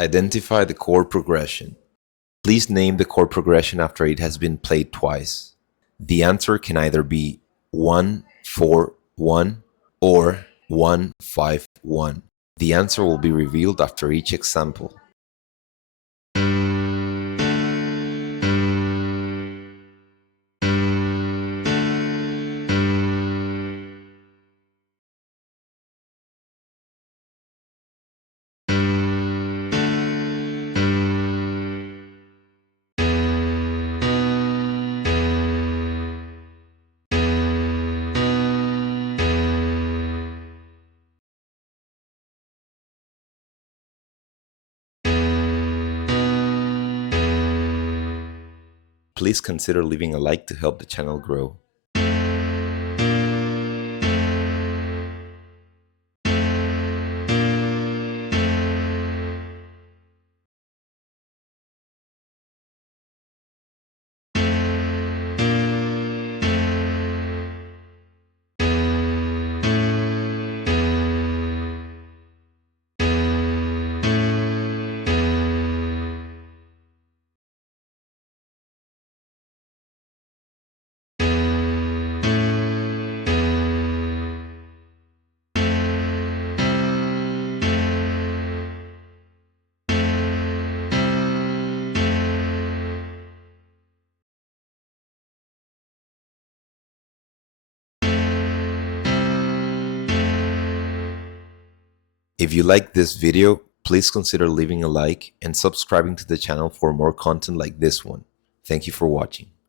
Identify the chord progression. Please name the chord progression after it has been played twice. The answer can either be 1-4-1 or 1-5-1. The answer will be revealed after each example. Please consider leaving a like to help the channel grow. If you like this video, please consider leaving a like and subscribing to the channel for more content like this one. Thank you for watching.